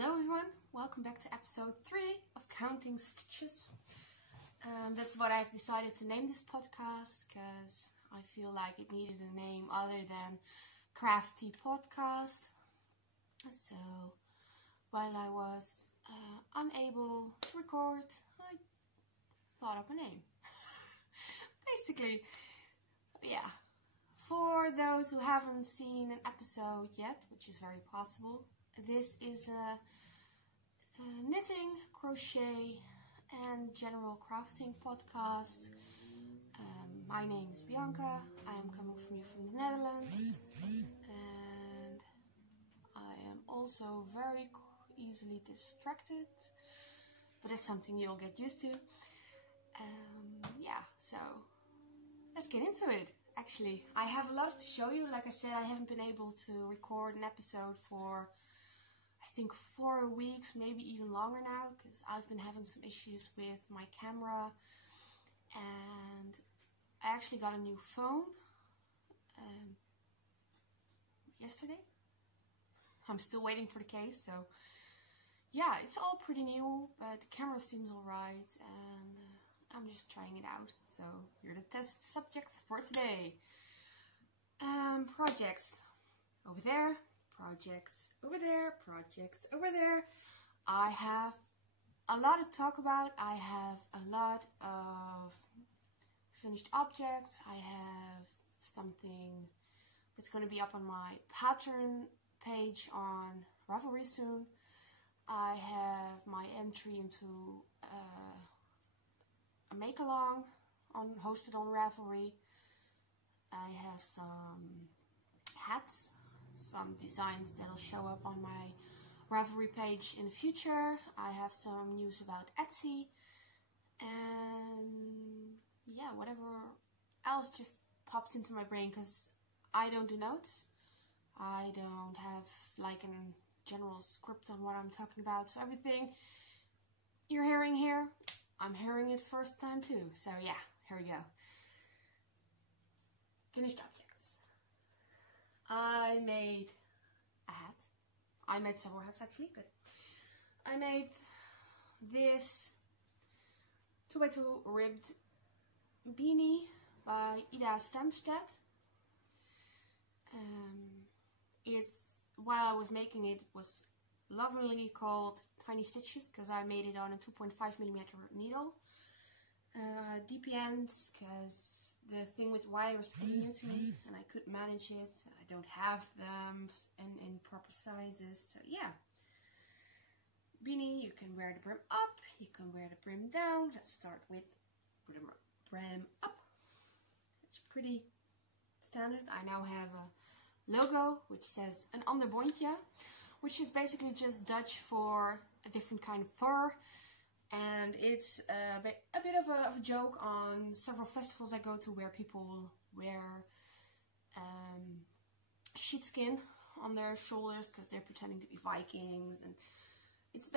Hello everyone, welcome back to episode 3 of Counting Stitches. That's what I've decided to name this podcast because I feel like it needed a name other than Crafty Podcast. So while I was unable to record, I thought up a name. Basically, yeah. For those who haven't seen an episode yet, which is very possible, this is a knitting, crochet and general crafting podcast. My name is Bianca. I am coming from you from the Netherlands, and I am also very easily distracted, but it's something you'll get used to. Yeah, so let's get into it. Actually, I have a lot to show you. Like I said, I haven't been able to record an episode for I think 4 weeks, maybe even longer now, because I've been having some issues with my camera, and I actually got a new phone yesterday. I'm still waiting for the case, so yeah, it's all pretty new, but the camera seems alright, and I'm just trying it out. So here are the test subjects for today. Projects over there, projects over there, projects over there. I have a lot to talk about. I have a lot of finished objects. I have something that's going to be up on my pattern page on Ravelry soon. I have my entry into a make-along hosted on Ravelry. I have some hats, some designs that'll show up on my Ravelry page in the future. I have some news about Etsy, and yeah, whatever else just pops into my brain, because I don't do notes. I don't have like a general script on what I'm talking about, so everything you're hearing here, I'm hearing it first time too. So yeah, here we go. Finished objects. I made a hat. I made several hats actually, but I made this 2x2 ribbed beanie by Stansted. While I was making it, was lovingly called Tiny Stitches because I made it on a 2.5mm needle. DPNs because the thing with wire was pretty new to me and I couldn't manage it. I don't have them in proper sizes, so yeah. Beanie, you can wear the brim up, you can wear the brim down. Let's start with brim up. It's pretty standard. I now have a logo which says een ander bondje, which is basically just Dutch for a different kind of fur. And it's a bit of a joke on several festivals I go to where people wear sheepskin on their shoulders because they're pretending to be Vikings, and it's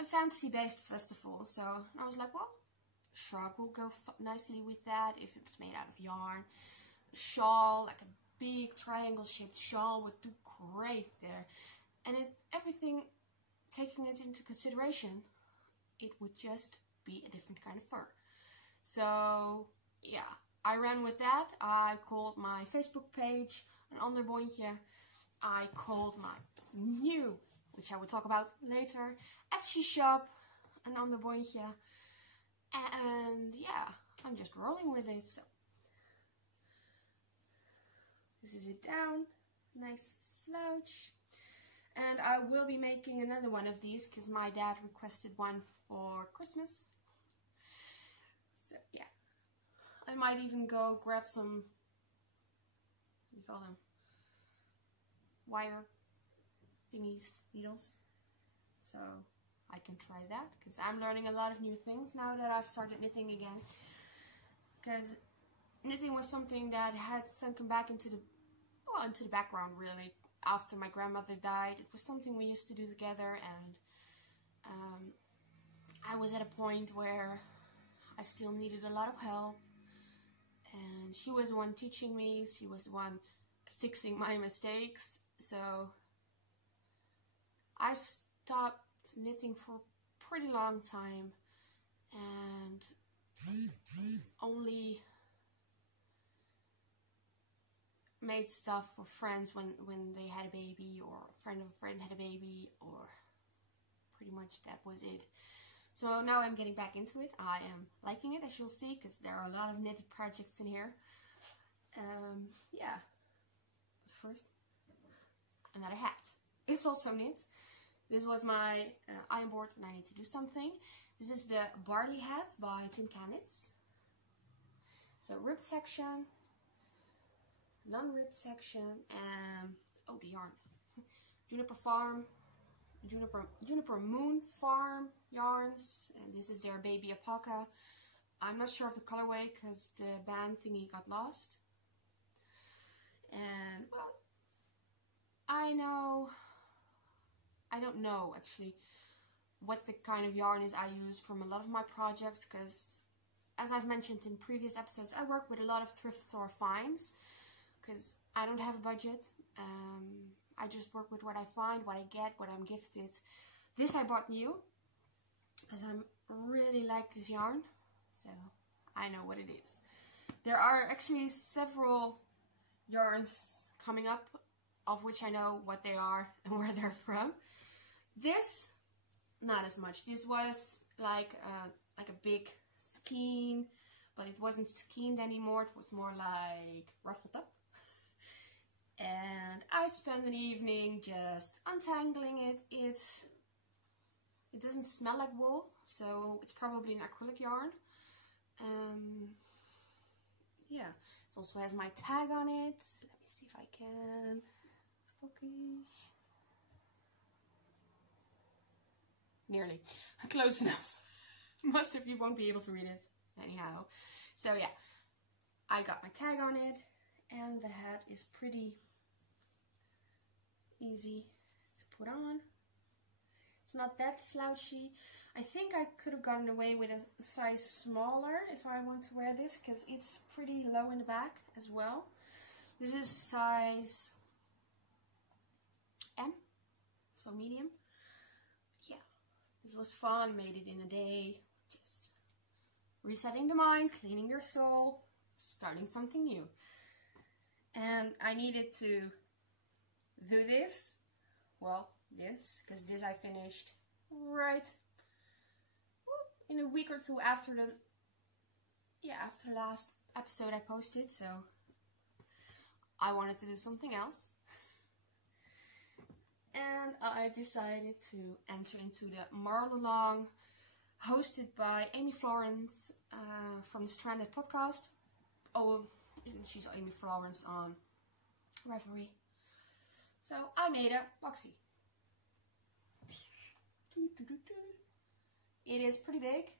a fantasy-based festival. So I was like, well, a shrug will go nicely with that if it's made out of yarn. A shawl, like a big triangle-shaped shawl, would do great there. And everything, taking it into consideration, it would just be a different kind of fur. So yeah, I ran with that. I called my Facebook page Een ander bondje. I called my new, which I will talk about later, Etsy shop Een ander bondje. And yeah, I'm just rolling with it. So this is it down, nice slouch. And I will be making another one of these because my dad requested one for Christmas. So yeah, I might even go grab some, what do you call them, wire thingies, needles, so I can try that, because I'm learning a lot of new things now that I've started knitting again, because knitting was something that had sunken back into the background really. After my grandmother died, it was something we used to do together, and I was at a point where I still needed a lot of help, and she was the one teaching me, she was the one fixing my mistakes, so I stopped knitting for a pretty long time and only made stuff for friends when they had a baby, or a friend of a friend had a baby, or pretty much that was it. So now I'm getting back into it. I am liking it, as you'll see, because there are a lot of knitted projects in here. Yeah. But first, another hat. It's also knit. This was my iron board and I need to do something. This is the Barley hat by Tincanknits. So ribbed section, non-ribbed section, and oh, the yarn. Juniper Moon Farm yarns, and this is their baby Alpalca. I'm not sure of the colorway because the band thingy got lost. And well, I don't know actually what the kind of yarn is I use from a lot of my projects, because as I've mentioned in previous episodes, I work with a lot of thrift store finds because I don't have a budget. I just work with what I find, what I get, what I'm gifted. This I bought new because I really like this yarn, so I know what it is. There are actually several yarns coming up of which I know what they are and where they're from. This, not as much. This was like a big skein, but it wasn't skeined anymore. It was more like ruffled up. And I spent an evening just untangling it. It doesn't smell like wool, so it's probably an acrylic yarn. Yeah, it also has my tag on it. Let me see if I can focus. Nearly. Close enough. Most of you won't be able to read it anyhow. So yeah, I got my tag on it, and the hat is pretty easy to put on. It's not that slouchy. I think I could have gotten away with a size smaller if I want to wear this, because it's pretty low in the back as well. This is size M, so medium. Yeah, this was fun, made it in a day. Just resetting the mind, cleaning your soul, starting something new. And I needed to do this, well, this, because this I finished right in a week or two after after last episode I posted, so I wanted to do something else. And I decided to enter into the Marl Along, hosted by Amy Florence from the Stranded podcast. Oh, she's Amy Florence on Reverie. So I made a Boxy. It is pretty big.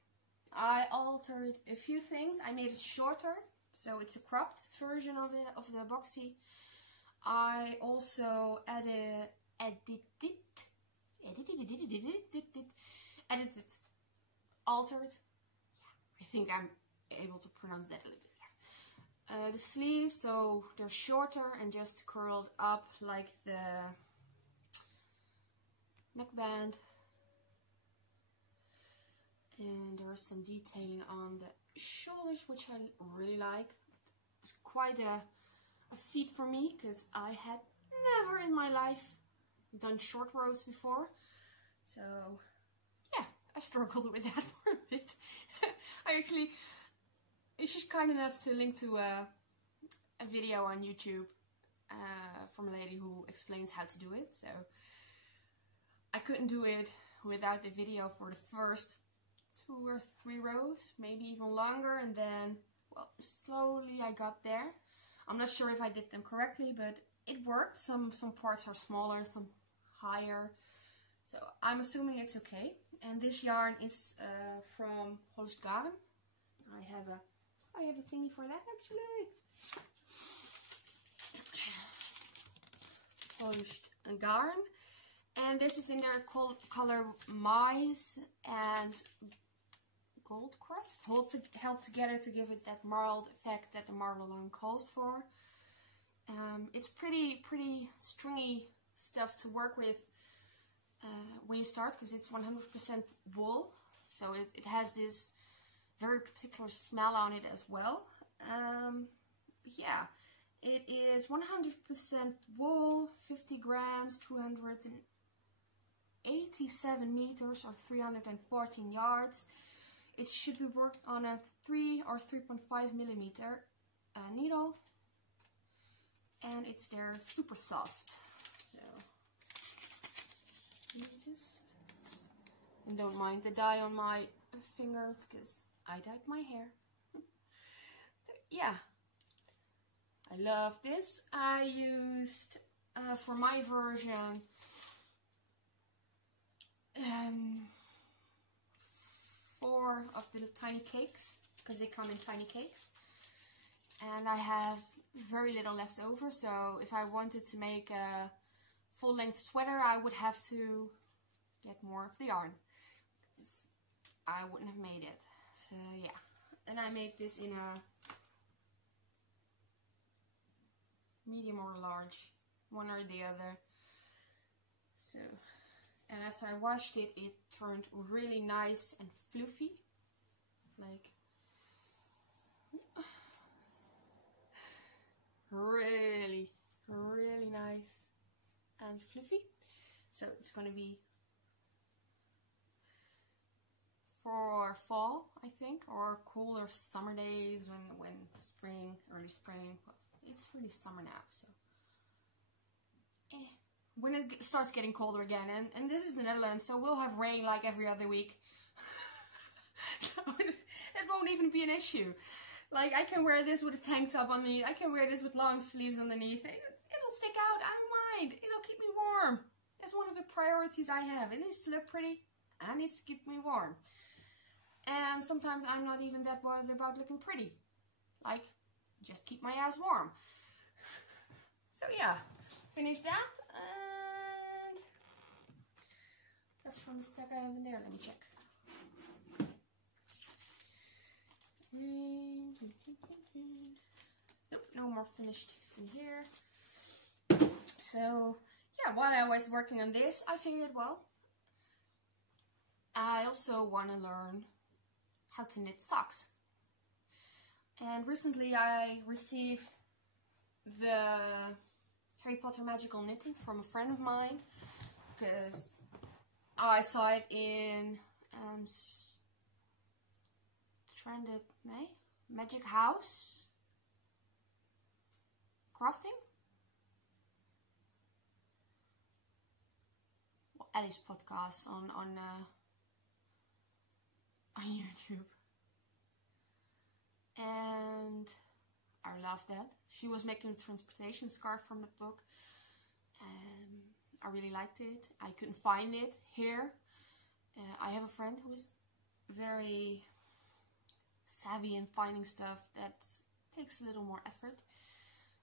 I altered a few things. I made it shorter, so it's a cropped version of the Boxy. I also altered. Yeah, I think I'm able to pronounce that a little bit better. The sleeves, so they're shorter and just curled up like the neckband. And there's some detailing on the shoulders, which I really like. It's quite a feat for me, because I had never in my life done short rows before. So yeah, I struggled with that for a bit. She's kind enough to link to a video on YouTube from a lady who explains how to do it. So I couldn't do it without the video for the first 2 or 3 rows, maybe even longer, and then, well, slowly I got there. I'm not sure if I did them correctly, but it worked. Some parts are smaller, some higher, so I'm assuming it's okay. And this yarn is from Holst Garn. I have a thingy for that actually. Holst Garn. And this is in their color Maize and Goldcrest. Held together to give it that marled effect that the Marl Along calls for. It's pretty stringy stuff to work with when you start because it's 100% wool, so it has this very particular smell on it as well. Yeah, it is 100% wool, 50 grams, 287 meters or 314 yards. It should be worked on a 3 or 3.5 millimeter needle, and it's their Supersoft. So, and don't mind the dye on my fingers because I dyed my hair. Yeah, I love this. I used for my version 4 of the tiny cakes because they come in tiny cakes, and I have very little left over, so if I wanted to make a full-length sweater I would have to get more of the yarn because I wouldn't have made it. So yeah, and I made this in a medium or large, one or the other. So, and after I washed it, it turned really nice and fluffy, like really nice and fluffy. So it's going to be for fall, I think, or cooler summer days when spring, early spring. It's really summer now, so when it starts getting colder again, and this is the Netherlands, so we'll have rain like every other week. So it won't even be an issue. Like, I can wear this with a tank top underneath, I can wear this with long sleeves underneath, it'll stick out, I don't mind, it'll keep me warm. That's one of the priorities I have. It needs to look pretty, and it needs to keep me warm. And sometimes I'm not even that bothered about looking pretty. Like, just keep my ass warm. So yeah, finish that, and that's from the stack I have in there. Let me check. Nope, no more finished in here. So yeah, while I was working on this, I figured, well, I also want to learn how to knit socks. And recently I received the Harry Potter Magical Knitting from a friend of mine, because I saw it in Stranded, Magic House Crafting? Well, Ellie's podcast on YouTube. And I loved that. She was making a transportation scarf from the book, and I really liked it. I couldn't find it here. I have a friend who is very savvy in finding stuff that takes a little more effort.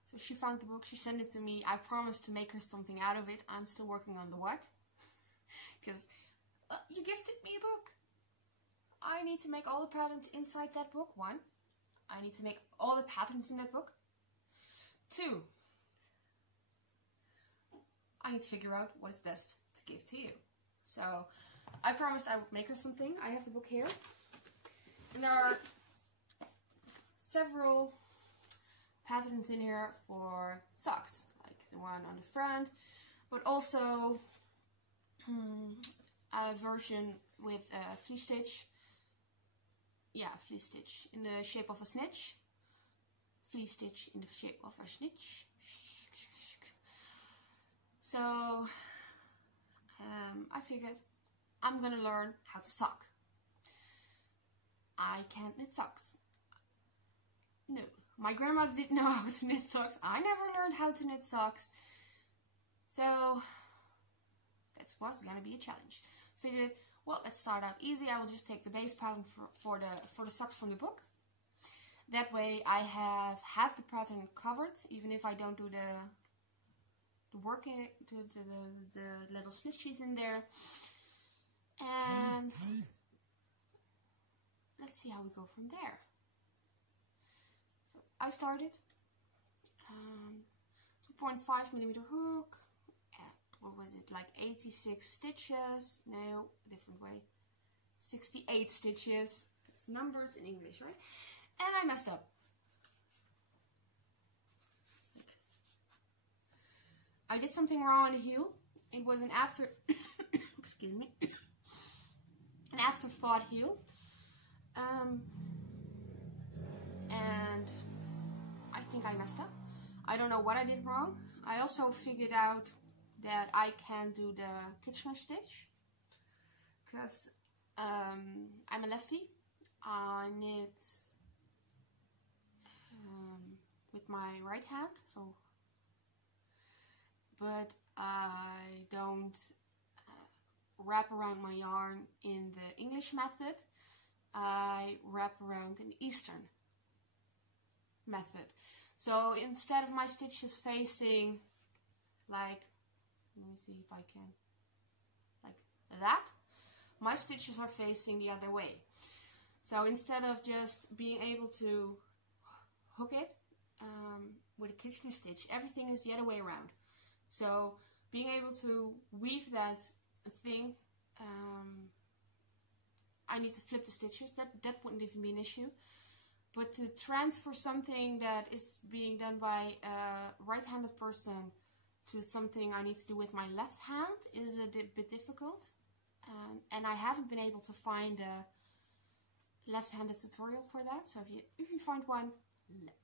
So she found the book, she sent it to me. I promised to make her something out of it. I'm still working on the what. Because you gifted me a book. I need to make all the patterns inside that book. 1. I need to make all the patterns in that book. 2. I need to figure out what is best to give to you. So I promised I would make her something. I have the book here. And there are several patterns in here for socks. Like the one on the front. But also a version with a fleece stitch. Yeah, fleece stitch in the shape of a snitch. Fleece stitch in the shape of a snitch. So I figured I'm gonna learn how to sock. I can't knit socks. No, my grandmother didn't know how to knit socks. I never learned how to knit socks. So that was gonna be a challenge. Figured, well, let's start out easy. I will just take the base pattern for the socks from the book. That way I have half the pattern covered, even if I don't do the working, the little snitches in there. And let's see how we go from there. So I started 2.5mm hook, what was it, like 86 stitches, no, different way, 68 stitches, it's numbers in English, right? And I messed up. I did something wrong on the heel. It was an excuse me, an afterthought heel. And I think I messed up. I don't know what I did wrong. I also figured out that I can do the Kitchener stitch because I'm a lefty. I knit with my right hand, so, but I don't wrap around my yarn in the English method. I wrap around in the Eastern method. So instead of my stitches facing like, let me see if I can, like that, my stitches are facing the other way. So instead of just being able to hook it with a Kitchener stitch, everything is the other way around. So being able to weave that thing, I need to flip the stitches. That wouldn't even be an issue. But to transfer something that is being done by a right-handed person to something I need to do with my left hand is a bit difficult. And I haven't been able to find a left-handed tutorial for that. So if you find one, let me know.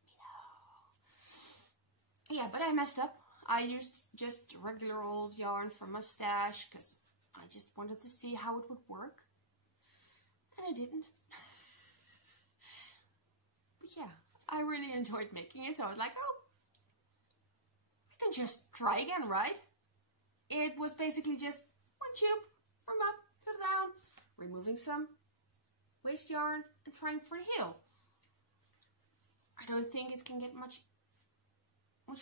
Yeah, but I messed up. I used just regular old yarn from Mustache because I just wanted to see how it would work. And I didn't. But yeah, I really enjoyed making it. So I was like, oh, I can just try again, right? It was basically just one tube from up to down, removing some waste yarn and trying for the heel. I don't think it can get much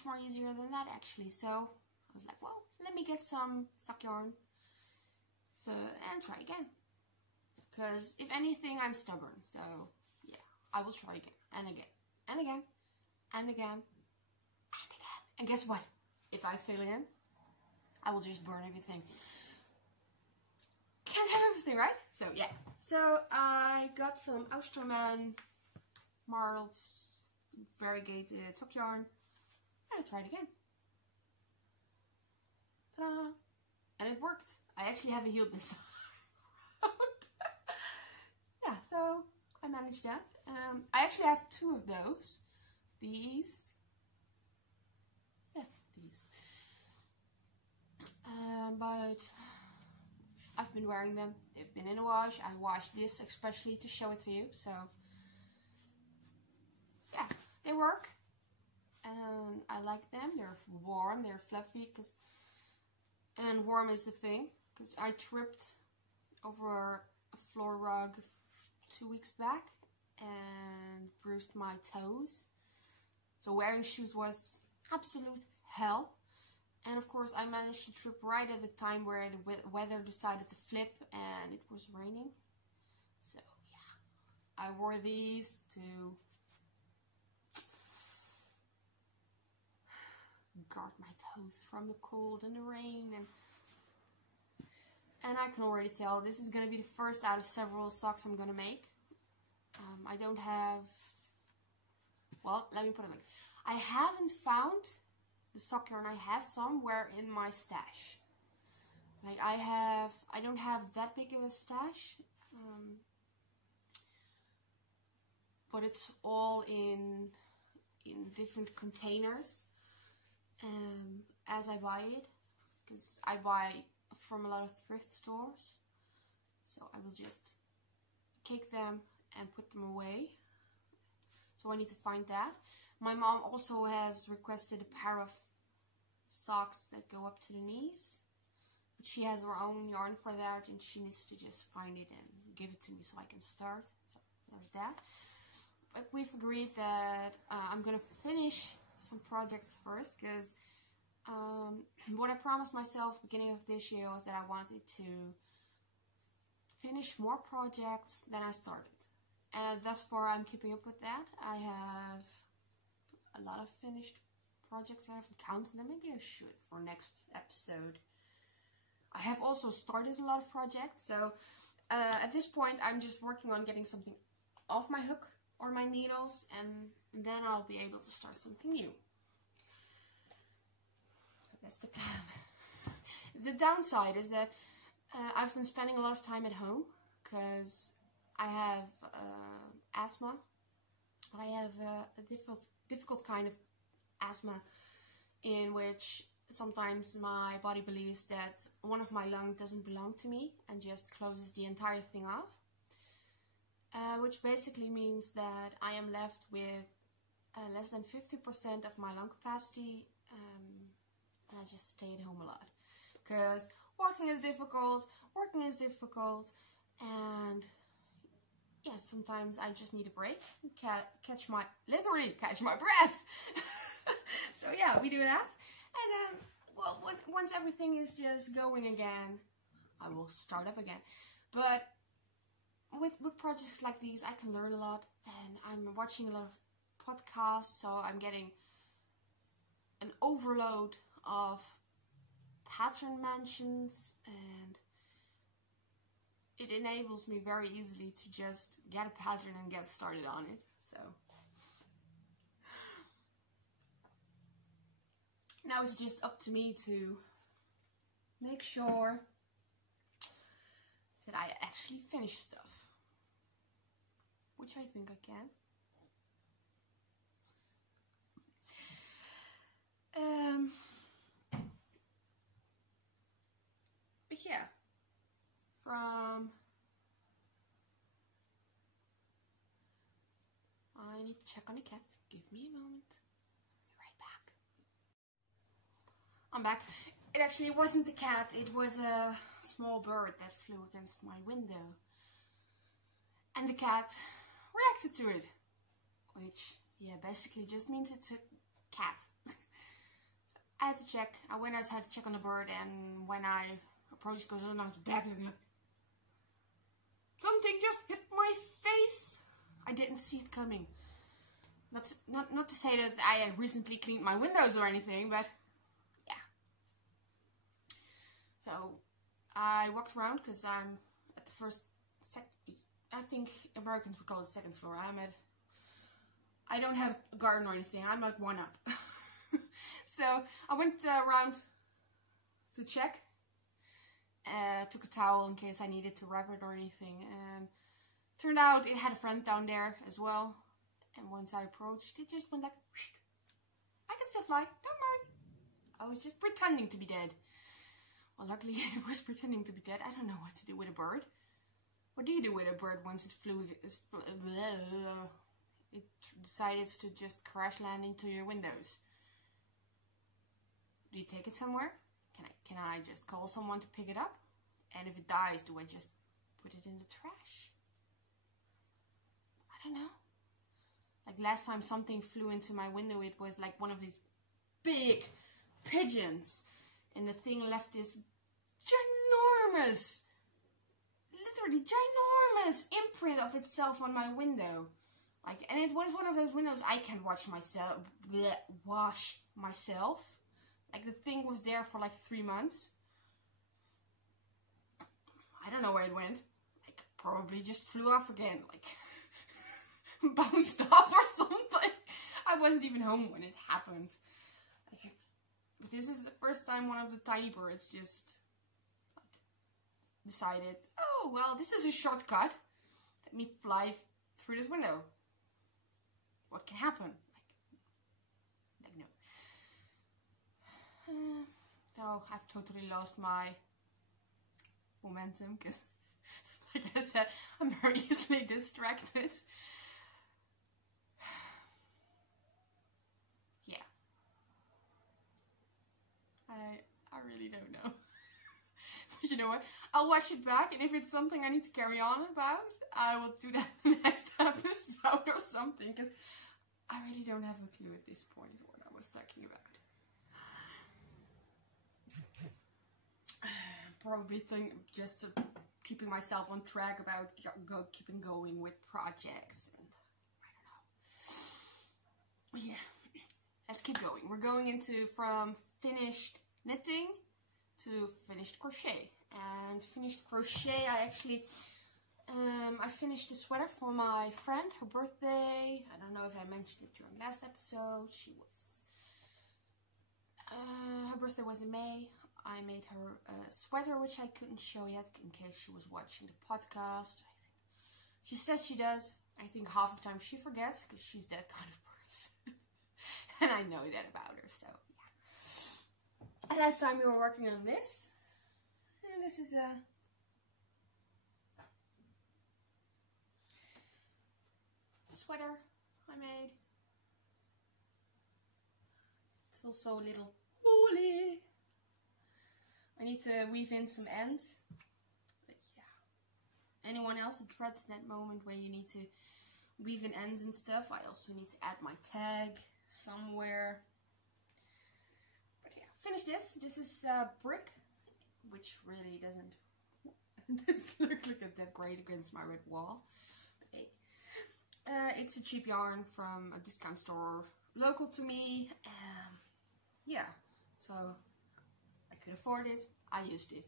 more easier than that actually. So I was like, well, let me get some stock yarn and try again. Because if anything, I'm stubborn. So yeah, I will try again and again and again and again and again. And guess what? If I fail again, I will just burn everything. Can't have everything, right? So yeah. So I got some Austermann Murano variegated sock yarn. And I tried again. Ta-da! And it worked. I actually have a heel this time. Yeah, so I managed that. I actually have two of those. These. Yeah, these. But I've been wearing them. They've been in the wash. I washed this especially to show it to you. So yeah, they work. And I like them. They're warm. They're fluffy. And warm is the thing. Because I tripped over a floor rug 2 weeks back and bruised my toes. So wearing shoes was absolute hell. And of course I managed to trip right at the time where the weather decided to flip and it was raining. So yeah, I wore these to guard my toes from the cold and the rain. And I can already tell this is going to be the first out of several socks I'm going to make. I don't have, well, let me put it like, I haven't found the sock yarn. I have somewhere in my stash. Like I don't have that big of a stash, but it's all in different containers as I buy it, because I buy from a lot of thrift stores. So I will just cake them and put them away. So I need to find that. My mom also has requested a pair of socks that go up to the knees. But she has her own yarn for that and she needs to just find it and give it to me so I can start. So there's that. But we've agreed that I'm going to finish some projects first, because what I promised myself beginning of this year was that I wanted to finish more projects than I started. And thus far I'm keeping up with that. I have a lot of finished projects. I haven't counted them. Maybe I should for next episode. I have also started a lot of projects, so at this point I'm just working on getting something off my hook or my needles, and then I'll be able to start something new. So that's the plan. The downside is that I've been spending a lot of time at home because I have asthma. I have a difficult kind of asthma in which sometimes my body believes that one of my lungs doesn't belong to me and just closes the entire thing off. Which basically means that I am left with less than 50% of my lung capacity, and I just stay at home a lot. Because working is difficult, and yeah, sometimes I just need a break, literally catch my breath. So yeah, we do that, and then, well, once everything is just going again, I will start up again. But with projects like these, I can learn a lot, and I'm watching a lot of podcasts, so I'm getting an overload of pattern mentions, and it enables me very easily to just get a pattern and get started on it. So now it's just up to me to make sure that I actually finish stuff, which I think I can. But yeah, I need to check on the cat. Give me a moment. I'll be right back. I'm back. It actually wasn't the cat, it was a small bird that flew against my window. And the cat reacted to it. Which, yeah, basically just means it's a cat. So I had to check. I went outside to check on the bird, and when I approached, goes on, I was back looking like, something just hit my face. I didn't see it coming. Not to say that I recently cleaned my windows or anything, but yeah. So I walked around because I'm at the I think Americans would call it second floor. I don't have a garden or anything. I'm like one up. So I went around to check. Took a towel in case I needed to wrap it or anything, and turned out it had a friend down there as well. And once I approached, it just went like, I can still fly, don't worry. I was just pretending to be dead. Well, luckily it was pretending to be dead. I don't know what to do with a bird. What do you do with a bird once it it decided to just crash land into your windows? Do you take it somewhere? Can I just call someone to pick it up? And if it dies, do I just put it in the trash? I don't know. Like last time something flew into my window, it was like one of these big pigeons. And the thing left this ginormous, literally ginormous imprint of itself on my window. Like, and it was one of those windows I can wash myself. Like the thing was there for like 3 months. I don't know where it went. Like probably just flew off again. Like bounced off or something. I wasn't even home when it happened. Like, but this is the first time one of the tiny birds just like decided, oh well, this is a shortcut. Let me fly through this window. What can happen? Like no. No, I've totally lost my momentum because, like I said, I'm very easily distracted. Yeah. I really don't know. But you know what? I'll watch it back, and if it's something I need to carry on about, I will do that in the next episode or something, because I really don't have a clue at this point what I was talking about. Probably think just keeping myself on track about keeping going with projects, and I don't know. Yeah, let's keep going. We're going into from finished knitting to finished crochet. And finished crochet, I actually I finished a sweater for my friend, her birthday. I don't know if I mentioned it during last episode. Her birthday was in May. I made her a sweater, which I couldn't show yet in case she was watching the podcast. She says she does. I think half the time she forgets because she's that kind of person. And I know that about her, so yeah. And last time we were working on this. And this is a sweater I made. It's also a little woolly. I need to weave in some ends. But yeah. Anyone else that dreads that moment where you need to weave in ends and stuff? I also need to add my tag somewhere. But yeah, finish this. This is brick, which really doesn't look like that great against my red wall. But hey, it's a cheap yarn from a discount store local to me. Yeah, so I could afford it. I used it.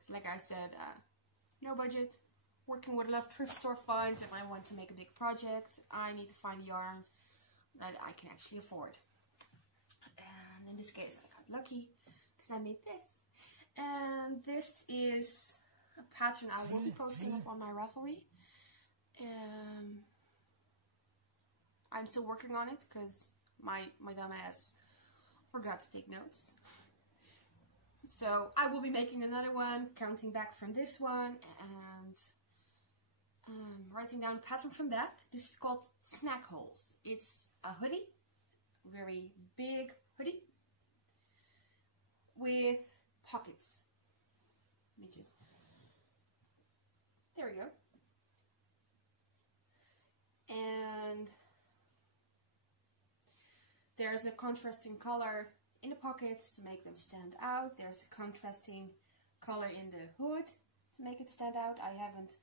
So like I said, no budget. Working with a lot of thrift store finds. If I want to make a big project, I need to find yarn that I can actually afford. And in this case, I got lucky because I made this. And this is a pattern I will be posting up on my Ravelry. I'm still working on it because my dumb ass forgot to take notes. So I will be making another one, counting back from this one and writing down a pattern from that. This is called Snack Holes. It's a hoodie, very big hoodie with pockets. Let me just, there we go. And there's a contrasting color in the pockets to make them stand out. There's a contrasting color in the hood to make it stand out. I haven't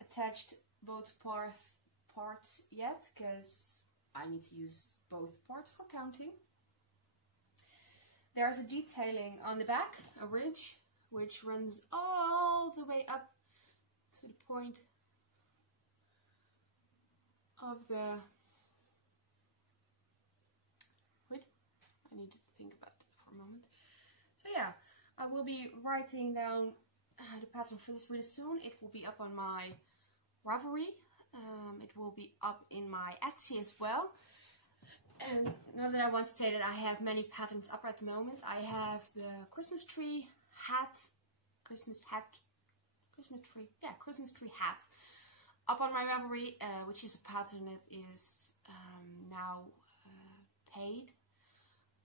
attached both parts yet because I need to use both parts for counting. There's a detailing on the back, a ridge, which runs all the way up to the point of the hood. I need to think about that for a moment. So yeah, I will be writing down the pattern for this really soon. It will be up on my Ravelry. It will be up in my Etsy as well. And not that I want to say that I have many patterns up at the moment. I have the Christmas tree hat up on my Ravelry, which is a pattern that is now paid.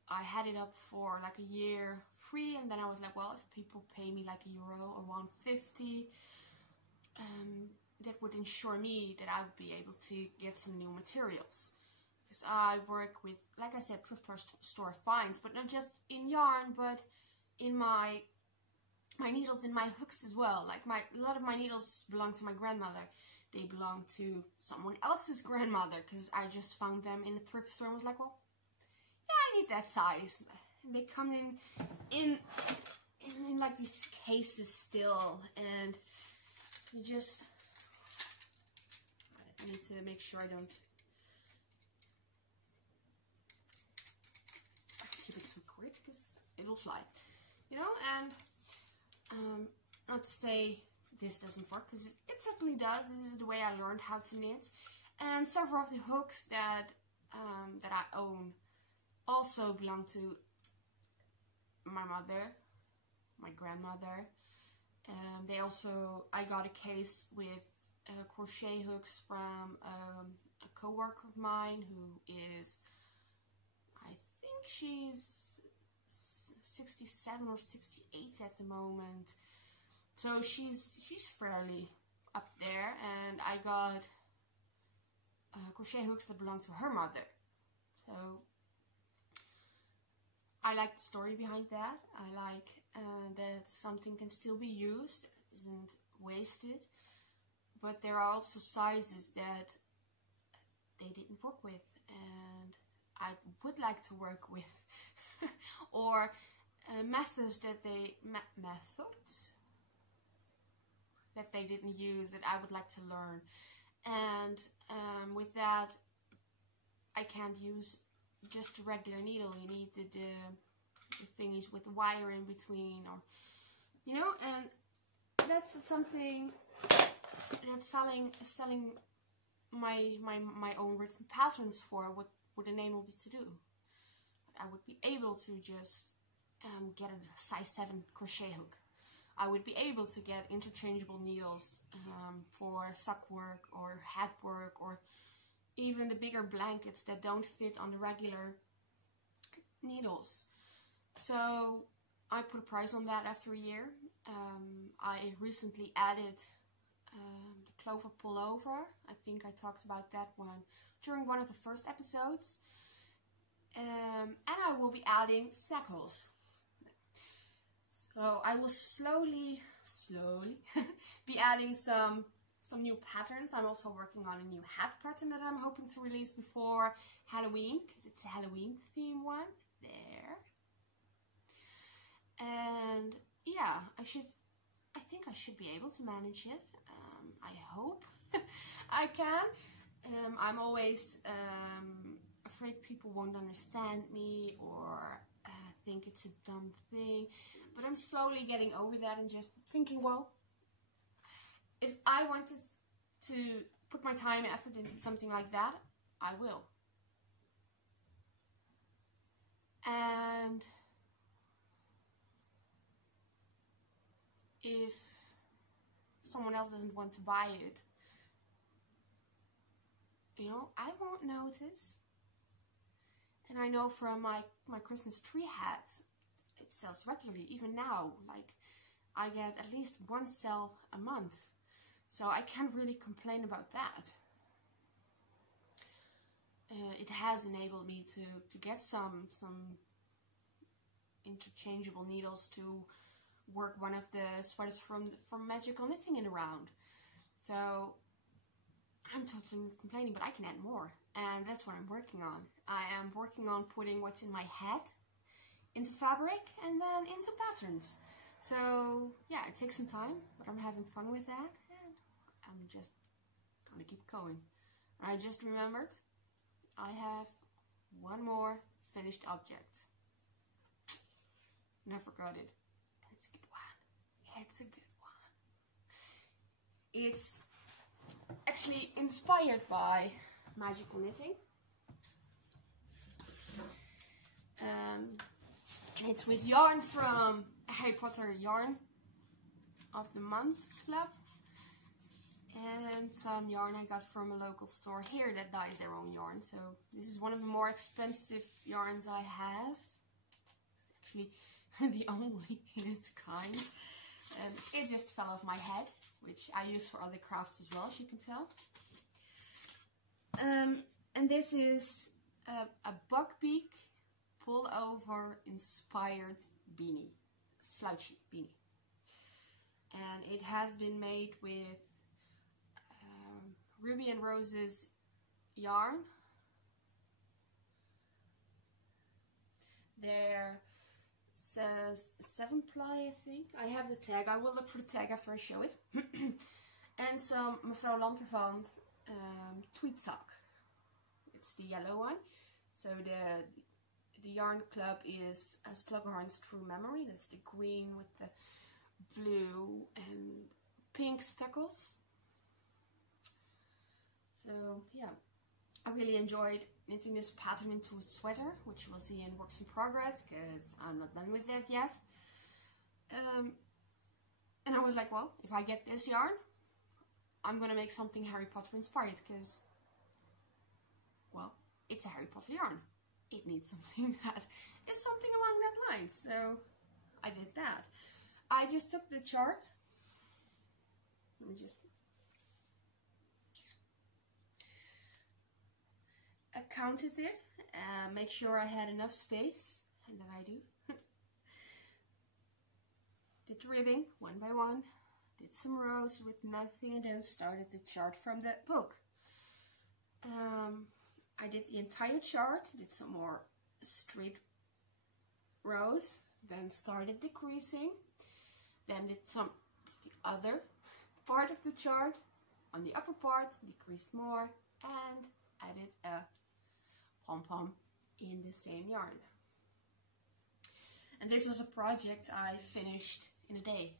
I had it up for like a year free, and then I was like, well, if people pay me like €1 or $1.50, that would ensure me that I would be able to get some new materials. Because I work with, like I said, thrift store finds, but not just in yarn, but in my needles and my hooks as well. Like a lot of my needles belong to my grandmother. They belong to someone else's grandmother, because I just found them in the thrift store and was like, well, yeah, I need that size. And they come in like these cases still, and you just, I need to make sure I don't keep it too quick, because it'll fly, you know. And not to say this doesn't work, because it certainly does. This is the way I learned how to knit. And several of the hooks that I own also belong to my mother, my grandmother. They also, I got a case with crochet hooks from a co-worker of mine who is, I think she's 67 or 68 at the moment. So she's fairly up there, and I got crochet hooks that belong to her mother. So I like the story behind that. I like that something can still be used, isn't wasted. But there are also sizes that they didn't work with, and I would like to work with, or methods that they didn't use that I would like to learn. And with that, I can't use just a regular needle. You need the thingies with the wire in between, or you know. And that's something that selling my own written patterns for would enable me to do. I would be able to just get a size 7 crochet hook. I would be able to get interchangeable needles for sock work or hat work, or even the bigger blankets that don't fit on the regular needles. So I put a price on that after a year. I recently added the Clover Pullover. I think I talked about that one during one of the first episodes. And I will be adding snack holes. So I will slowly be adding some new patterns. I'm also working on a new hat pattern that I'm hoping to release before Halloween, because it's a Halloween theme one. There. And yeah, I think I should be able to manage it. I hope I can. I'm always afraid people won't understand me, or think it's a dumb thing. But I'm slowly getting over that and just thinking, well, if I want to put my time and effort into something like that, I will. And if someone else doesn't want to buy it, you know, I won't notice. And I know from my Christmas tree hat, it sells regularly. Even now, like, I get at least one sale a month. So I can't really complain about that. It has enabled me to get some interchangeable needles to work one of the sweaters from Magical Knitting in around. So I'm totally not complaining, but I can add more. And that's what I'm working on. I am working on putting what's in my head into fabric and then into patterns. So yeah, it takes some time, but I'm having fun with that, and I'm just gonna keep going. I just remembered I have one more finished object. And I forgot it. And it's a good one. It's a good one. It's actually inspired by Magical Knitting. And it's with yarn from Harry Potter Yarn of the Month Club. And some yarn I got from a local store here that dyes their own yarn. So this is one of the more expensive yarns I have. It's actually the only in its kind. And it just fell off my head, which I use for other crafts as well, as you can tell. And this is a Buckbeak Pullover inspired beanie, slouchy beanie. And it has been made with Ruby and Rose's yarn. There says 7-ply, I think. I have the tag. I will look for the tag after I show it. And some Juffrouw Lanterfant tweed sock. It's the yellow one. So the yarn club is Slughorns True Memory. That's the green with the blue and pink speckles. So yeah, I really enjoyed knitting this pattern into a sweater, which we'll see in works in progress, because I'm not done with that yet. And I was like, well, if I get this yarn, I'm gonna make something Harry Potter inspired, because, well, it's a Harry Potter yarn. It needs something that is something along that line. So I did that. I just took the chart. Let me just counted it, make sure I had enough space, and that I do. Did the ribbing one by one, did some rows with nothing, and then started the chart from the book. I did the entire chart, did some more straight rows, then started decreasing, then did the other part of the chart on the upper part, decreased more, and added a pom-pom in the same yarn. And this was a project I finished in a day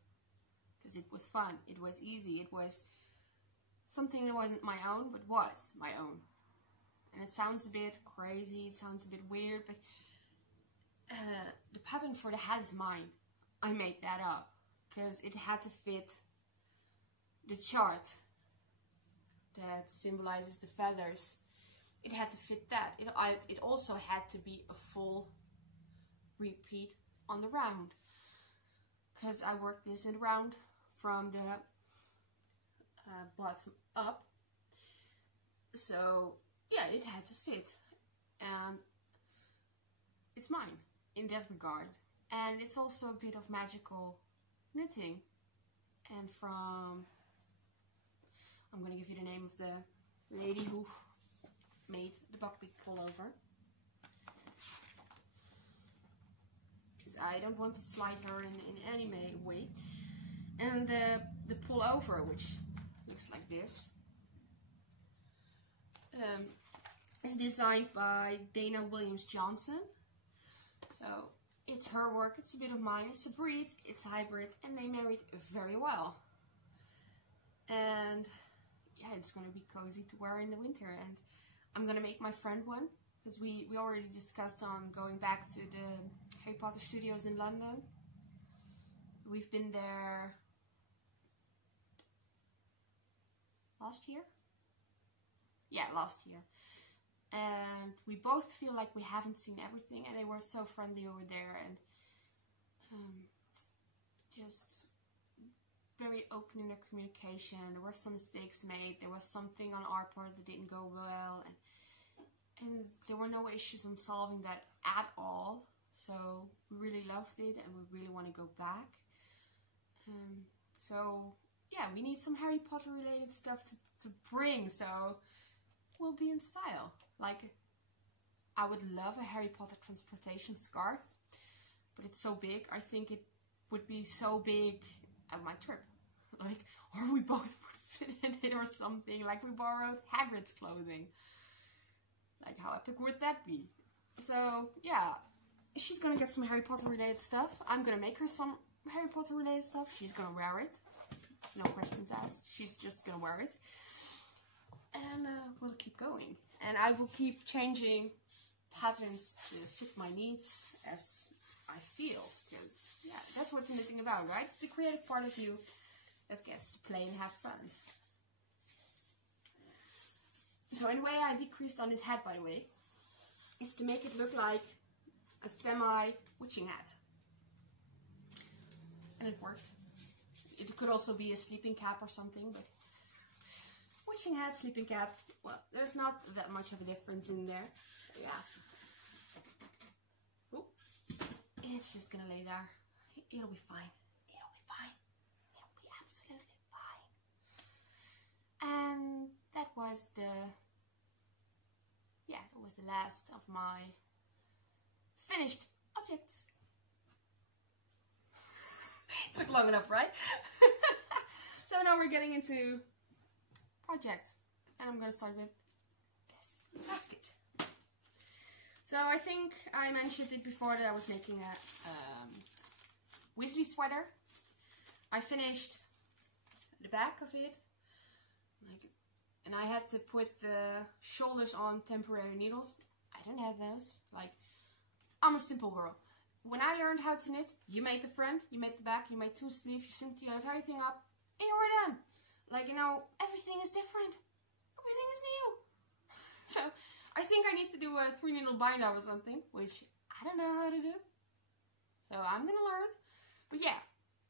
because it was fun, it was easy, it was something that wasn't my own but was my own. And it sounds a bit crazy, it sounds a bit weird, but the pattern for the hat is mine. I made that up because it had to fit the chart that symbolizes the feathers. It had to fit that. It also had to be a full repeat on the round because I worked this in the round from the bottom up. So yeah, it had to fit, and it's mine in that regard. And it's also a bit of magical knitting. And from, I'm going to give you the name of the lady who made the Buckbeak pullover, because I don't want to slight her in any way. And the pullover, which looks like this, is designed by Dana Williams Johnson. So it's her work, it's a bit of mine, it's a breed, it's hybrid, and they married very well. And yeah, it's gonna be cozy to wear in the winter. And I'm gonna make my friend one, because we already discussed on going back to the Harry Potter studios in London. We've been there last year? Yeah, last year. And we both feel like we haven't seen everything, and they were so friendly over there, and just very open in their communication. There were some mistakes made, there was something on our part that didn't go well, and there were no issues on solving that at all. So we really loved it, and we really want to go back. So yeah, we need some Harry Potter related stuff to bring, so we'll be in style. Like, I would love a Harry Potter transportation scarf, but it's so big. I think it would be so big at my trip. Like, or we both would fit in it or something. Like, we borrowed Hagrid's clothing. Like, how epic would that be? So, yeah. She's gonna get some Harry Potter related stuff. I'm gonna make her some Harry Potter related stuff. She's gonna wear it. No questions asked. She's just gonna wear it. And we'll keep going. And I will keep changing patterns to fit my needs as I feel. Because, yeah, that's what knitting about, right? It's the creative part of you that gets to play and have fun. So, in the way I decreased on this hat, by the way, is to make it look like a semi-witching hat. And it worked. It could also be a sleeping cap or something, but witching hat, sleeping cap, well, there's not that much of a difference in there. So yeah. Ooh. It's just gonna lay there. It'll be fine. It'll be fine. It'll be absolutely fine. And that was the last of my finished objects. It took long enough, right? So now we're getting into projects, and I'm gonna start with this basket. So I think I mentioned it before that I was making a Weasley sweater. I finished the back of it, and I had to put the shoulders on temporary needles. I don't have those. Like, I'm a simple girl. When I learned how to knit, you made the front, you made the back, you made two sleeves, you synced the entire thing up, and you were done. Like, you know, everything is different. Everything is new. So, I think I need to do a 3-needle bind-off or something, which I don't know how to do. So, I'm gonna learn. But yeah,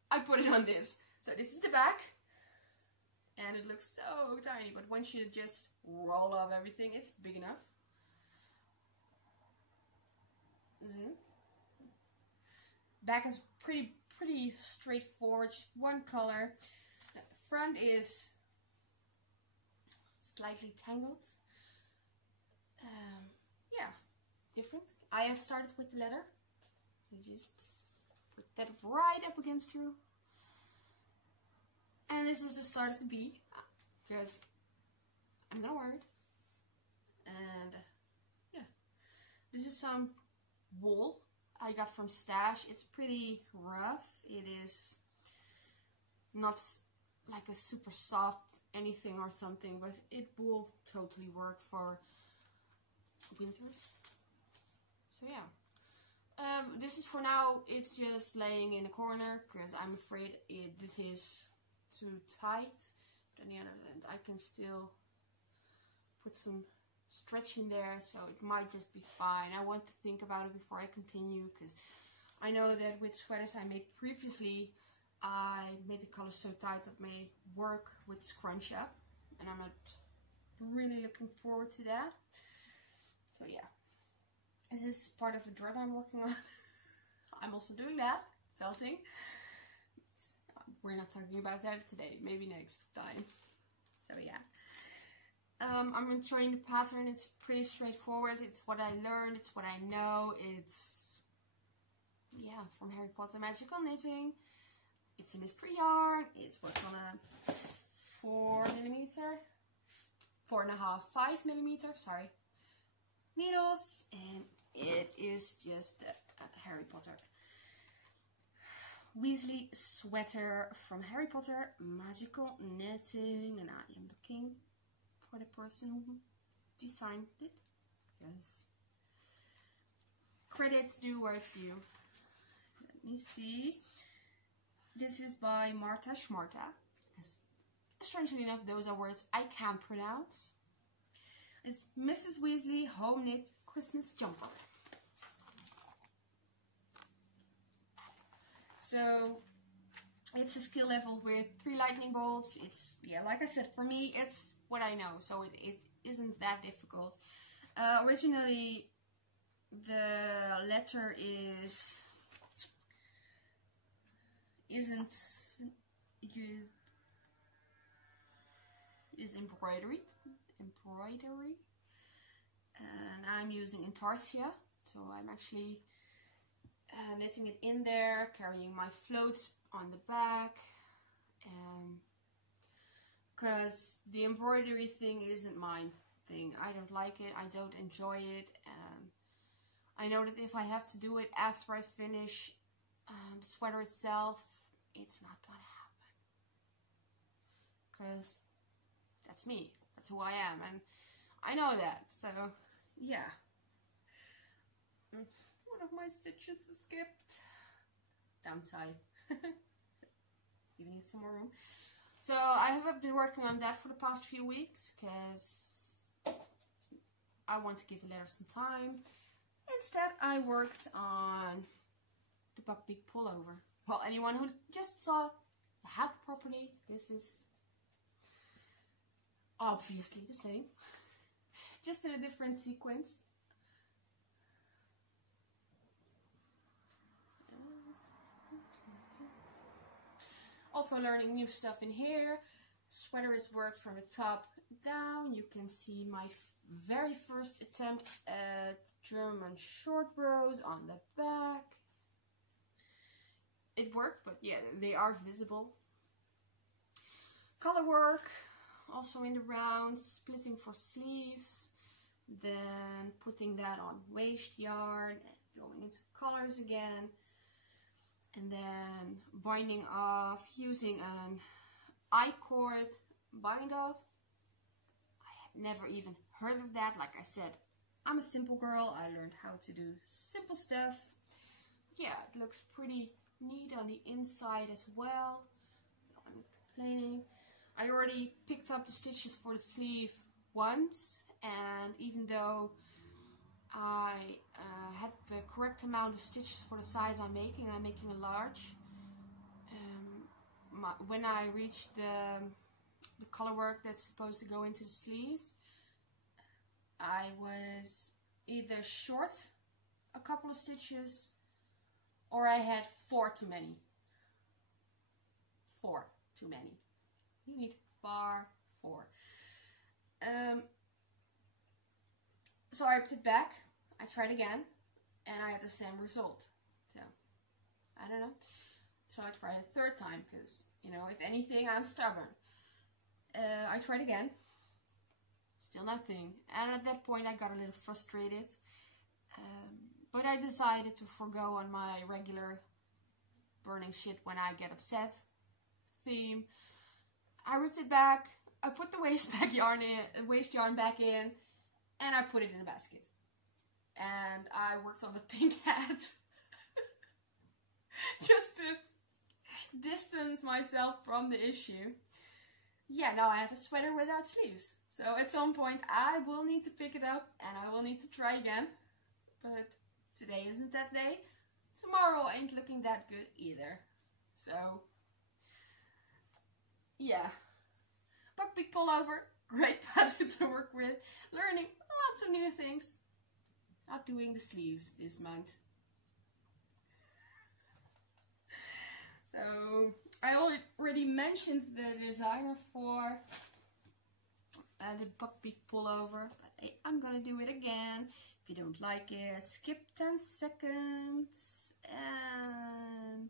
I put it on this. So, this is the back. And it looks so tiny, but once you just roll off everything, it's big enough. Back is pretty straightforward, just one color. The front is slightly tangled. yeah, different. I have started with the leather. You just put that right up against you. And this is the start of the bee, because I'm gonna wear it. And yeah, this is some wool I got from Stash. It's pretty rough. It is not like a super soft anything or something, but it will totally work for winters. So yeah, this is for now. It's just laying in a corner because I'm afraid this is too tight. But on the other hand, I can still put some stretch in there, so it might just be fine. I want to think about it before I continue, because I know that with sweaters I made previously, I made the color so tight that may work with scrunch up, and I'm not really looking forward to that. So yeah, this is part of a dread I'm working on. I'm also doing that, felting. We're not talking about that today, maybe next time. So yeah. I'm enjoying the pattern. It's pretty straightforward. It's what I learned, it's what I know. It's, yeah, from Harry Potter Magical Knitting. It's a mystery yarn. It's worked on a 4mm, 4.5, 5mm, sorry, needles, and it is just a Harry Potter Weasley sweater from Harry Potter Magical Knitting, and I am looking for the person who designed it. Yes. Credits due where it's due. Let me see. This is by Marta Schmarta. Yes. Strangely enough, those are words I can't pronounce. It's Mrs. Weasley Home Knit Christmas Jumper. So it's a skill level with 3 lightning bolts. It's, yeah, like I said, for me it's what I know, so it isn't that difficult. Originally the letter is embroidery, and I'm using Intarsia, so I'm actually knitting it in there, carrying my floats on the back, because the embroidery thing isn't my thing. I don't like it, I don't enjoy it. I know that if I have to do it after I finish the sweater itself, it's not gonna happen, because that's me, that's who I am, and I know that. So yeah, one of my stitches is skipped. Down tie. You need some more room. So I have been working on that for the past few weeks, because I want to give the letter some time. Instead I worked on the Buckbeak pullover. Well, anyone who just saw the hat properly, this is obviously the same, just in a different sequence. Also learning new stuff in here. Sweater is worked from the top down. You can see my very first attempt at German short rows on the back. It worked, but yeah, they are visible. Color work, also in the rounds, splitting for sleeves, then putting that on waist yarn, and going into colors again, and then binding off using an I-cord bind off. I had never even heard of that. Like I said, I'm a simple girl. I learned how to do simple stuff. Yeah, it looks pretty neat on the inside as well. I'm not complaining. I already picked up the stitches for the sleeve once, and even though I had the correct amount of stitches for the size I'm making a large. When I reached the color work that's supposed to go into the sleeves, I was either short a couple of stitches, or I had 4 too many. 4 too many. You need far 4. So I ripped it back, I tried again, and I had the same result. So, I don't know. So I tried a third time, because, you know, if anything, I'm stubborn. I tried again, still nothing. And at that point I got a little frustrated. But I decided to forgo on my regular burning shit when I get upset theme. I ripped it back, I put the waste yarn back in, and I put it in a basket. And I worked on the pink hat. Just to distance myself from the issue. Yeah, now I have a sweater without sleeves. So at some point I will need to pick it up and I will need to try again. But today isn't that day. Tomorrow ain't looking that good either. So, yeah. Buckbeak Pullover, great pattern to work with. Learning lots of new things. Not doing the sleeves this month. So, I already mentioned the designer for the Buckbeak Pullover, but I'm gonna do it again. If you don't like it, skip 10 seconds and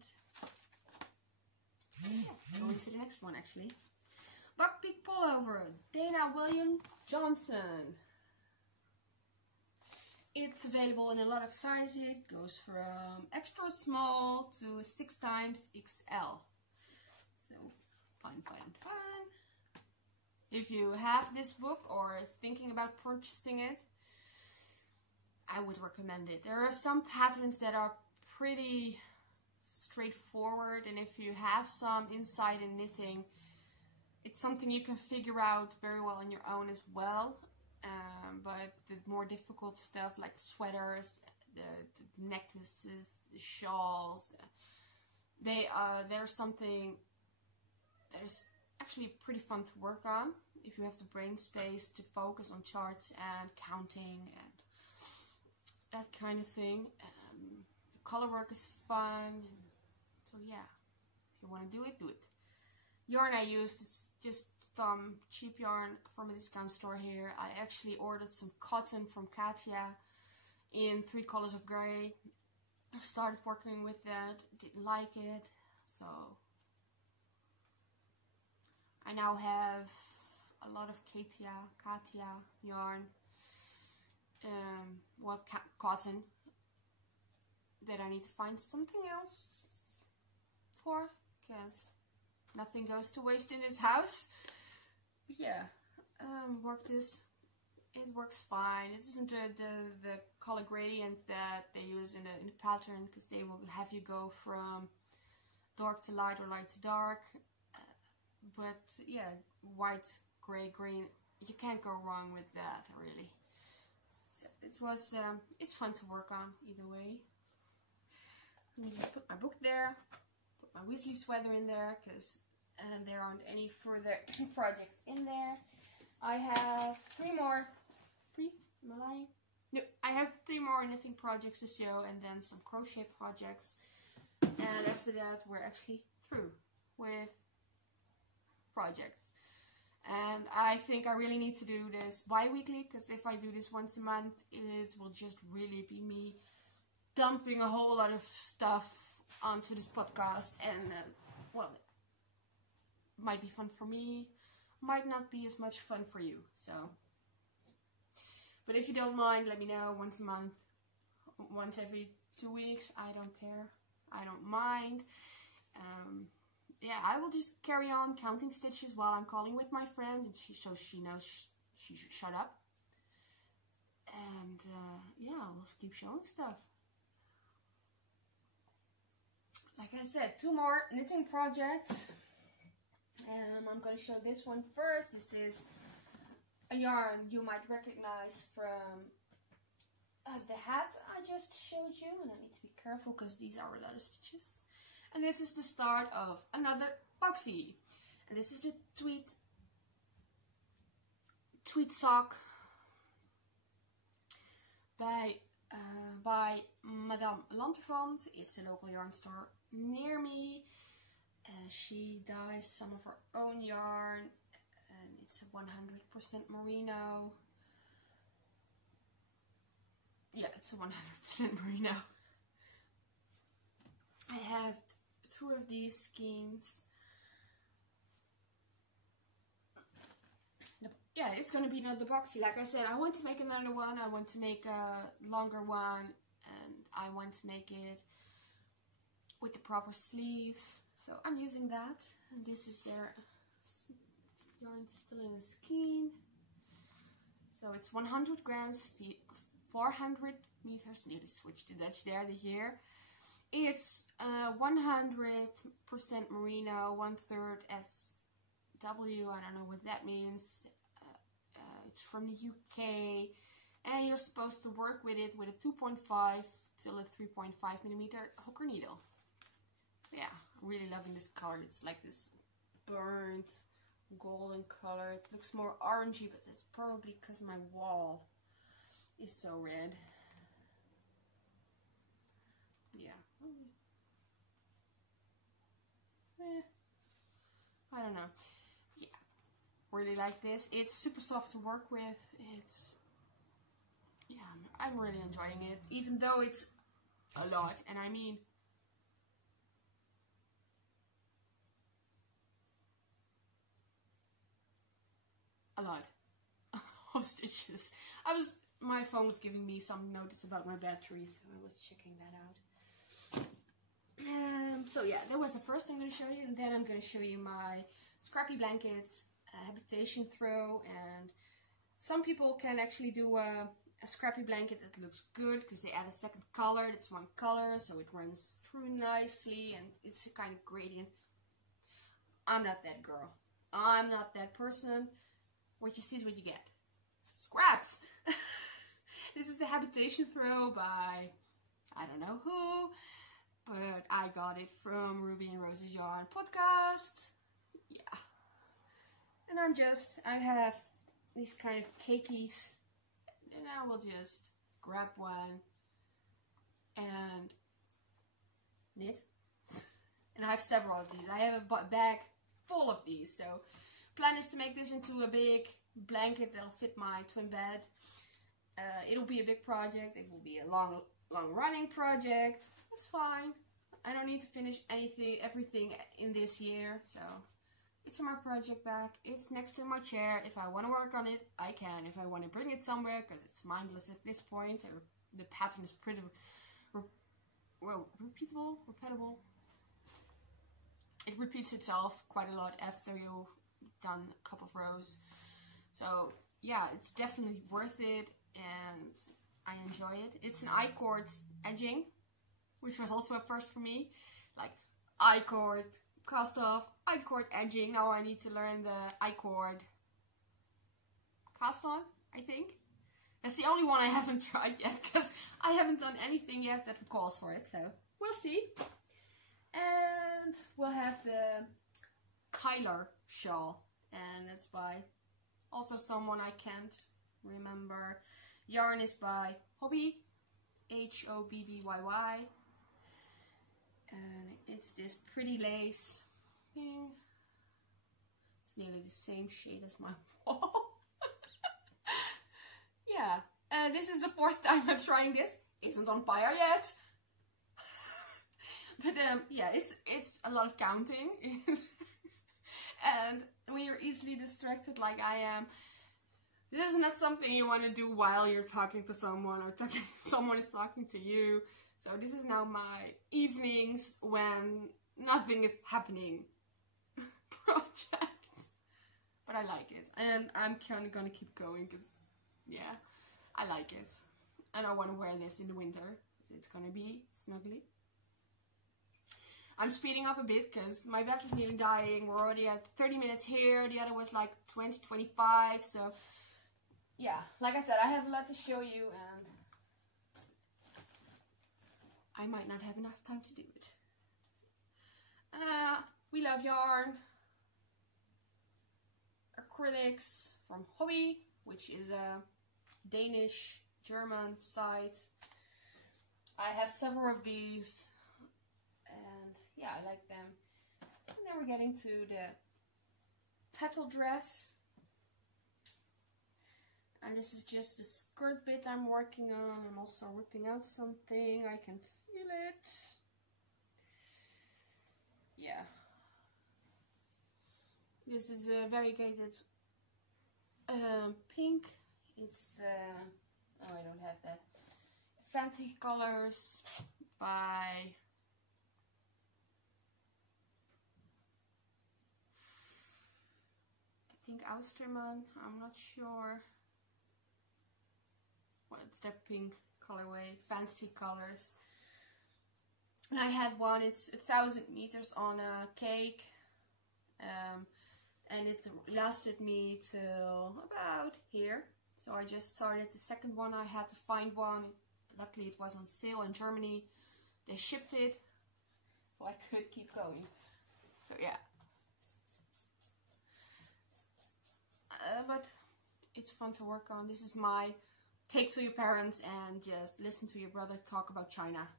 yeah, go into the next one actually. Buckbeak Pullover, Dana William Johnson. It's available in a lot of sizes. It goes from extra small to 6XXL. So, fun. If you have this book or thinking about purchasing it, I would recommend it. There are some patterns that are pretty straightforward, and if you have some insight in knitting, it's something you can figure out very well on your own as well. But the more difficult stuff like sweaters, the necklaces, the shawls, there's something that is actually pretty fun to work on if you have the brain space to focus on charts and counting and that kind of thing. The color work is fun. So yeah, if you want to do it, do it. Yarn I used is just some cheap yarn from a discount store here. I actually ordered some cotton from Katja in 3 colors of grey. I started working with that, didn't like it, so I now have a lot of Katja yarn, cotton, that I need to find something else for, because nothing goes to waste in this house. But yeah, worked this. It works fine. It isn't the color gradient that they use in the pattern, because they will have you go from dark to light or light to dark. But yeah, white, grey, green, you can't go wrong with that really. So it's fun to work on either way. Let me just put my book there, put my Weasley sweater in there, because there aren't any further projects in there. I have 3 more. 3? Am I lying? No, I have 3 more knitting projects to show, and then some crochet projects. And after that, we're actually through with projects. And I think I really need to do this bi-weekly, because if I do this once a month, it will just really be me dumping a whole lot of stuff onto this podcast, and well, it might be fun for me, might not be as much fun for you. So, but if you don't mind, let me know. Once a month, once every 2 weeks, I don't care, I don't mind. Yeah, I will just carry on counting stitches while I'm calling with my friend, and so she knows she should shut up. And yeah, we'll keep showing stuff. Like I said, 2 more knitting projects. I'm going to show this one first. This is a yarn you might recognize from the hat I just showed you. And I need to be careful because these are a lot of stitches. And this is the start of another Boxy. And this is the Tweed sock by Madame Lanterfant. It's a local yarn store near me. She dyes some of her own yarn, and it's a 100% merino. yeah, it's a 100% merino. I have 2 of these skeins. Yeah, it's gonna be another Boxy. Like I said, I want to make another one. I want to make a longer one, and I want to make it with the proper sleeves. So I'm using that, and this is their yarn still in a skein. So it's 100 grams, 400 meters. Nearly switched to Dutch there, the year. It's 100% merino, 1/3 SW. I don't know what that means. It's from the UK, and you're supposed to work with it with a 2.5 till a 3.5 millimeter hooker needle. So yeah, I'm really loving this color. It's like this burnt golden color. It looks more orangey, but that's probably because my wall is so red. Yeah. I don't know. Yeah, really like this. It's super soft to work with. It's, yeah, I'm really enjoying it, even though it's a lot, and I mean a lot of stitches. My phone was giving me some notice about my battery, so I was checking that out. So yeah, that was the first I'm going to show you, and then I'm going to show you my scrappy blankets, habitation throw, and some people can actually do a scrappy blanket that looks good because they add a second color. It's one color, so it runs through nicely, and it's a kind of gradient. I'm not that girl. I'm not that person. What you see is what you get. Scraps! This is the habitation throw by I don't know who, but I got it from Ruby and Rose's Yarn podcast. Yeah. And I have these kind of cakeys, and I will just grab one and knit. And I have several of these. I have a bag full of these, so plan is to make this into a big blanket that'll fit my twin bed. It'll be a big project. It will be a long running project. That's fine. I don't need to finish everything in this year, so it's in my project bag. It's next to my chair. If I want to work on it, I can. If I want to bring it somewhere, because it's mindless at this point, the pattern is pretty repeatable. It repeats itself quite a lot after you've done a couple of rows. So yeah, it's definitely worth it, and I enjoy it. It's an I-cord edging, which was also a first for me. Like I-cord, cast off, I-cord edging. Now I need to learn the I-cord cast on, I think. That's the only one I haven't tried yet, because I haven't done anything yet that calls for it, so we'll see. And we'll have the Kyler shawl, and that's by also someone I can't remember. Yarn is by Hobby, Hobbyy, and it's this pretty lace thing. It's nearly the same shade as my wall. Yeah, this is the 4th time I'm trying this. Isn't on fire yet. But yeah, it's a lot of counting. And when you're easily distracted like I am, this is not something you want to do while you're talking to someone or someone is talking to you. So this is now my evenings when nothing is happening project. But I like it, and I'm kind of gonna keep going because, yeah, I like it. And I want to wear this in the winter. It's gonna be snuggly. I'm speeding up a bit because my battery's nearly dying. We're already at 30 minutes here. The other was like 20, 25. So yeah, like I said, I have a lot to show you, and I might not have enough time to do it. We love yarn. Acrylics from Hobby, which is a Danish-German site. I have several of these, and yeah, I like them. And then we're getting to the Petal Dress. And this is just the skirt bit I'm working on. I'm also ripping out something. I can feel it. Yeah. This is a variegated pink. It's the, oh, I don't have that. Fantasy Colors by, I think Austermann, I'm not sure. Well, it's their pink colorway, Fantasy Colors. And I had one, it's 1,000 meters on a cake. And it lasted me till about here. So I just started the second one. I had to find one. Luckily it was on sale in Germany. They shipped it, so I could keep going. So yeah. But it's fun to work on. This is my take to your parents and just listen to your brother talk about China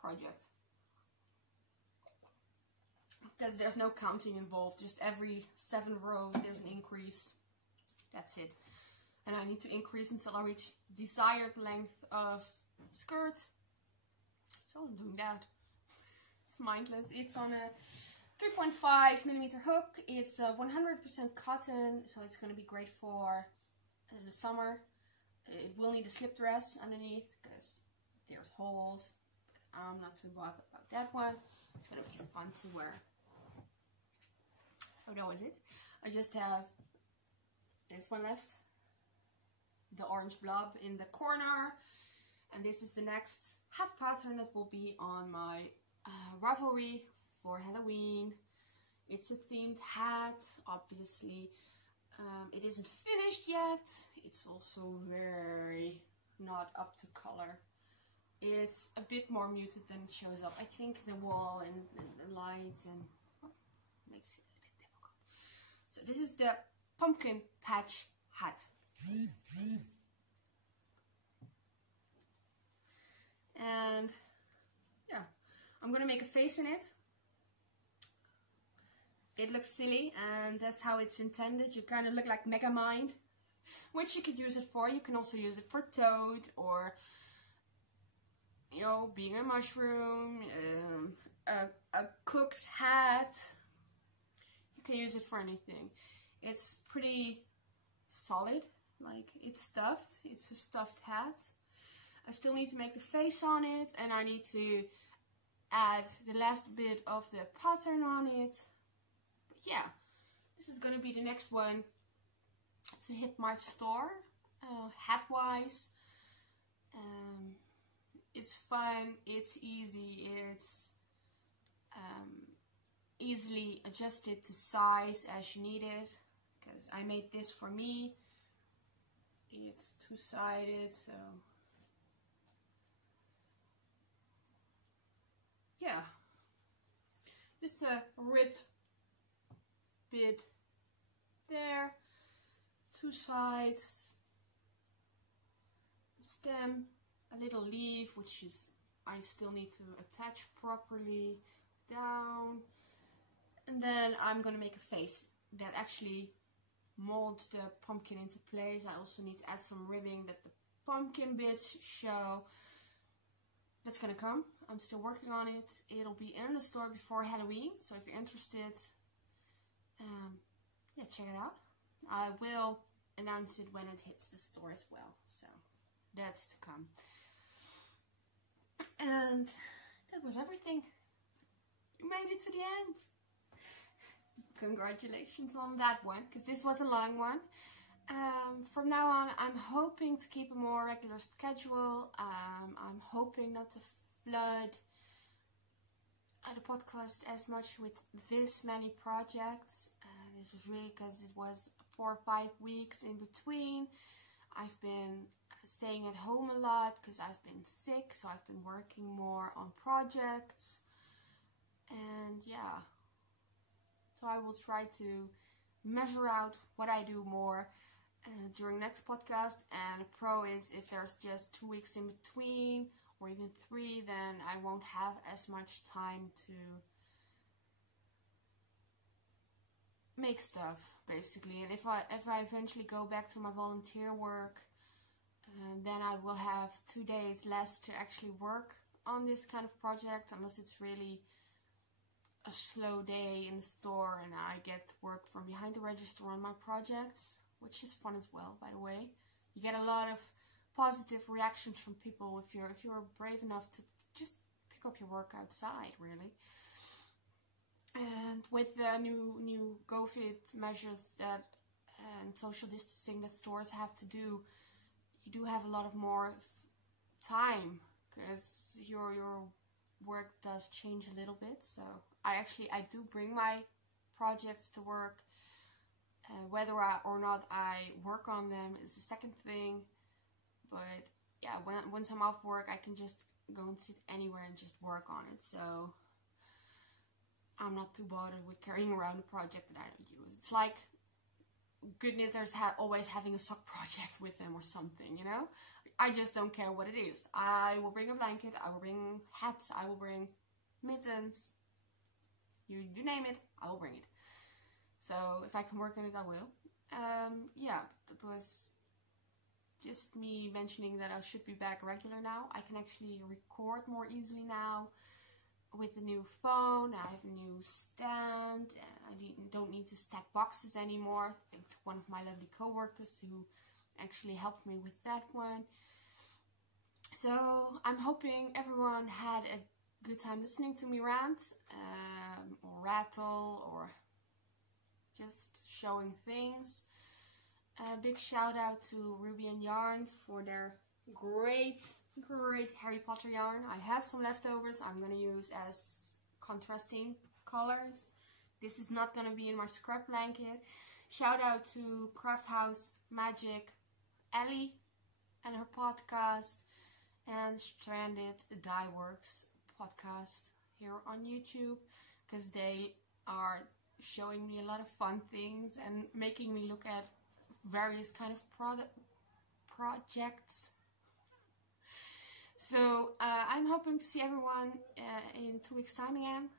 project. Because there's no counting involved, just every 7 rows there's an increase. That's it. And I need to increase until I reach desired length of skirt. So I'm doing that. It's mindless. It's on a 3.5mm hook. It's 100% cotton, so it's going to be great for the summer. It will need a slip dress underneath because there's holes. But I'm not too bothered about that one. It's going to be fun to wear. So that was it. I just have this one left. The orange blob in the corner. And this is the next hat pattern that will be on my Ravelry for Halloween. It's a themed hat, obviously. It isn't finished yet. It's also very not up to color. It's a bit more muted than it shows up. I think the wall and the light and makes it a bit difficult. So this is the pumpkin patch hat. And yeah, I'm gonna make a face in it. It looks silly, and that's how it's intended. You kind of look like Megamind, which you could use it for. You can also use it for Toad, or, you know, being a mushroom, a cook's hat. You can use it for anything. It's pretty solid, like it's stuffed. It's a stuffed hat. I still need to make the face on it, and I need to add the last bit of the pattern on it. But yeah, this is going to be the next one to hit my store, hat-wise. It's fun, it's easy, it's easily adjusted to size as you need it, because I made this for me. It's two-sided, so yeah, just a ripped bit there, 2 sides, stem, a little leaf, which is I still need to attach properly down, and then I'm gonna make a face that actually molds the pumpkin into place. I also need to add some ribbing that the pumpkin bits show. That's gonna come. I'm still working on it. It'll be in the store before Halloween, so if you're interested, yeah, check it out. I will announce it when it hits the store as well, so that's to come. And that was everything. You made it to the end. Congratulations on that one, because this was a long one. From now on, I'm hoping to keep a more regular schedule. I'm hoping not to flood the podcast as much with this many projects. This was really because it was 4 or 5 weeks in between. I've been staying at home a lot because I've been sick, so I've been working more on projects. And yeah, so I will try to measure out what I do more during next podcast. And the pro is if there's just 2 weeks in between, or even 3, then I won't have as much time to make stuff basically. And if I eventually go back to my volunteer work, then I will have 2 days less to actually work on this kind of project, unless it's really a slow day in the store and I get work from behind the register on my projects, which is fun as well, by the way. You get a lot of positive reactions from people if you're brave enough to just pick up your work outside, really. And with the new COVID measures that and social distancing that stores have to do, you do have a lot of more time, because your work does change a little bit. So I do bring my projects to work. Whether or not I work on them is the second thing. But yeah, once I'm off work, I can just go and sit anywhere and just work on it. So I'm not too bothered with carrying around a project that I don't use. It's like good knitters always having a sock project with them or something, you know? I just don't care what it is. I will bring a blanket, I will bring hats, I will bring mittens. You name it, I will bring it. So if I can work on it, I will. Yeah, it was just me mentioning that I should be back regular now. I can actually record more easily now with the new phone. I have a new stand. I don't need to stack boxes anymore. Thanks to one of my lovely co-workers who actually helped me with that one. So I'm hoping everyone had a good time listening to me rant, or rattle, or just showing things. A big shout out to Ruby and Yarns for their great Harry Potter yarn. I have some leftovers I'm going to use as contrasting colors. This is not going to be in my scrap blanket. Shout out to Craft House Magic Ellie and her podcast, and Stranded Dye Works podcast here on YouTube, because they are showing me a lot of fun things and making me look at various kind of projects. So I'm hoping to see everyone in 2 weeks time again,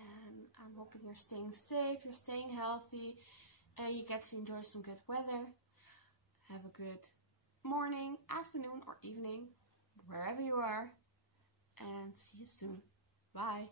and I'm hoping you're staying safe, you're staying healthy, and you get to enjoy some good weather. Have a good morning, afternoon, or evening, wherever you are, and see you soon. Bye.